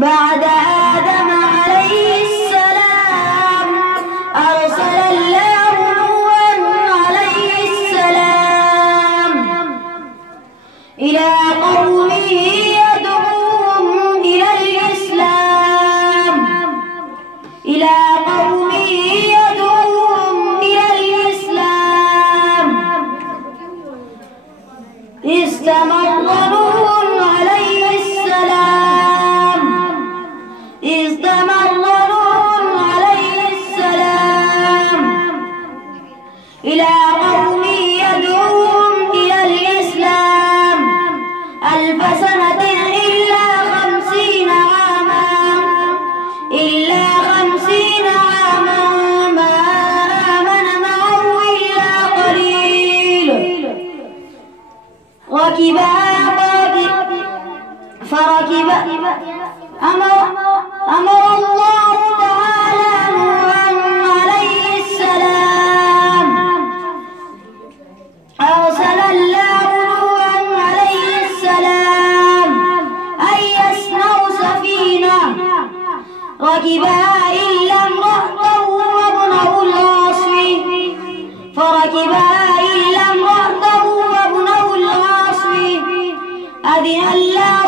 بعد آدم عليه السلام أرسل الله نوحا عليه السلام إلى قومه يدعوهم إلى الإسلام استمر نوح عليه السلام إلى قومه يدعوهم إلى الإسلام 1000 سنة إلا 50 عاما ما آمن معه إلا قليل. أمر الله تعالى نوحا عليه السلام أرسل الله نوحا عليه السلام أن يصنعوا سفينة ركبها إلا امرأته وابنه العاصي أذن الله